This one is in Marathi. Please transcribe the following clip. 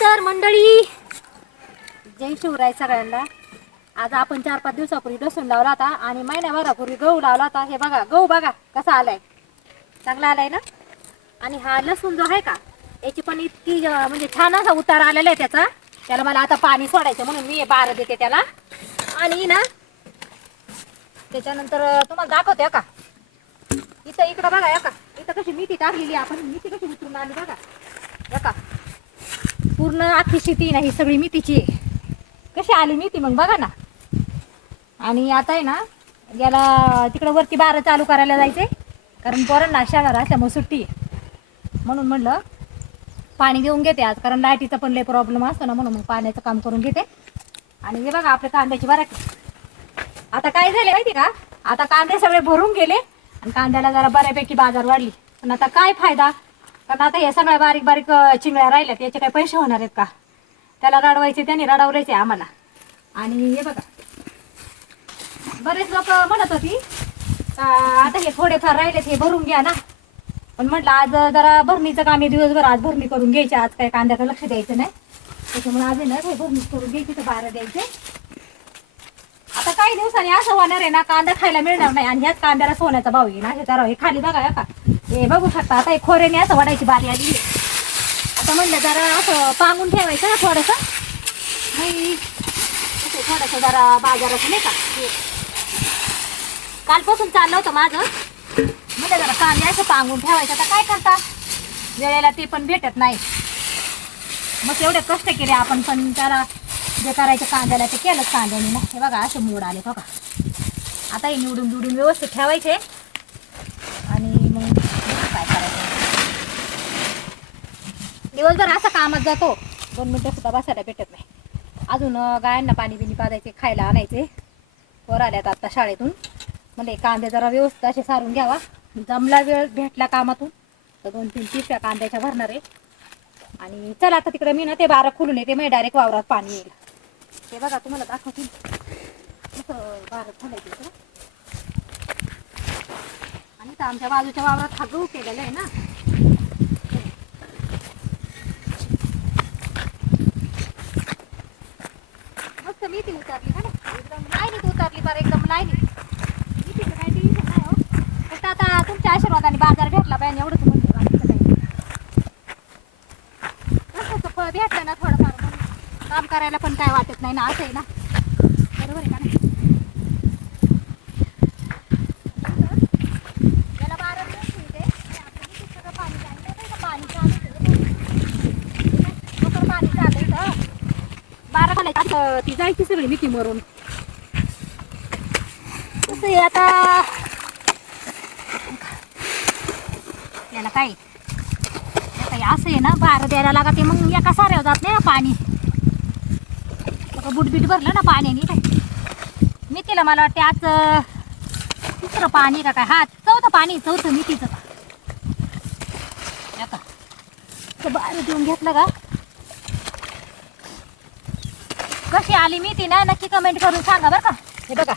तर मंडळी. जय शिवराय सगळ्यांना. आज आपण चार पाच दिवसापूर्वी लसूण लावला होता आणि महिन्याभरापूर्वी गहू लावला होता. हे बघा गहू बघा कसा आलाय. चांगला आलाय ना? आणि हा लसूण जो आहे का याची पण इतकी म्हणजे छान असा उतार आलेला आहे त्याचा. त्याला मला आता पाणी सोडायचं म्हणून मी बार देते त्याला. आणि ना त्याच्यानंतर तुम्हाला दाखवते का? इथं इकडं बघा या का इथं कशी मिठी टाकलेली आपण. मिठी कशी उतरून आली बघा. या का पूर्ण आखी शेती ना ही सगळी मेथीची आहे. कशी आली मेथी मग? बघा ना. आणि आता आहे ना याला तिकडं वरती बारा चालू करायला जायचे कारण पोरांना शाळा असल्यामुळे सुट्टी आहे. म्हणून म्हणलं पाणी देऊन घेते आज. कारण लाईटीचा पण लय प्रॉब्लेम असतो ना म्हणून मग पाण्याचं काम करून घेते. आणि हे बघा आपल्या कांद्याची बराकी आता काय झाले माहिती का? आता कांदे सगळे भरून गेले. आणि कांद्याला जरा बऱ्यापैकी बाजार वाढली. पण आता काय फायदा? कारण आता हे सगळ्या बारीक बारीक चिंगळ्या राहिल्यात. याचे काही पैसे होणार आहेत का? त्याला रडवायचे त्याने रडवायचे आम्हाला. आणि हे बघा. बरेच लोक म्हणत होती का आता हे थोडेफार राहिलेत हे भरून घ्या ना. पण म्हटलं आज जरा भरणीचं काम आहे दिवसभर आज भरणी करून घ्यायची. आज काय कांद्याकडे लक्ष द्यायचं नाही. त्याच्यामुळे आज ना हे भरणी करून घ्यायची तर बारा द्यायचे. आता काही दिवसांनी असं होणार आहे ना कांदा खायला मिळणार नाही. आणि ह्याच कांद्याला सोन्याचा भाव येईल असे तर हे खाली बघा का हे बघू शकता आता हे खोऱ्याने असं वाढायची बारी आली आता म्हणलं जरा असं पांगून ठेवायचं ना थोडंसं. नाही असं थोडंसं जरा बाजाराचं नाही का? कालपासून चाललं होतं माझं. म्हणलं जरा कांदे असं पांगून ठेवायचं. आता काय करता? वेळेला ते पण भेटत नाही. मग एवढे कष्ट केले आपण पण त्याला जे करायचं कांद्याला ते केलं कांद्याने. ना हे बघा असे मोड आले बघा. आता हे निवडून निवडून व्यवस्थित ठेवायचे आणि मग बघू काय करायचं दिवसभर असा कामात जातो. दोन मिनटं सुद्धा बसायला भेटत नाही. अजून गायांना पाणी बिणी पाजायचे खायला आणायचे. वर आल्यात आता शाळेतून. म्हणजे कांदे जरा व्यवस्थित असे सारून घ्यावा. जमला वेळ भेटला कामातून. तर दोन तीन पिशव्या कांद्याच्या भरणार आहे. आणि चला आता तिकडे मी ना ते बारा खुलून येते मग डायरेक्ट वावरात पाणी येईल. ते बघा तुम्हाला दाखवतील बारा बारात आणि तर आमच्या बाजूच्या वावरात हा गहू केलेला आहे ना मस्त मेथी उतारली का ना एकदम लाईनीत उतारली बरं एकदम टेन्शन नाही हो. फक्त आता तुमच्या आशीर्वादाने बाजार भेटला पाहिजे एवढंच म्हणते बाकीचं फळ भेटलं ना थोडंफार मग काम करायला पण काय वाटत नाही ना असं आहे ना. बरोबर आहे का नाही? ती जायची सगळी मिळते आणि कसं आता. याला काय? आता असं आहे ना बारा द्यायला लागते मग एका साऱ्या जात नाही ना पाणी. बुटबीट भरलं ना पाण्याने काय? मितीला मला वाटते आज अं, तिसरं पाणी का काय? हा चौथं पाणी चौथं मितीचं हे का? ते बाहेर देऊन घेतलं का? कशी आली मेथी ना नक्की कमेंट करून सांगा बरं का. हे बघा.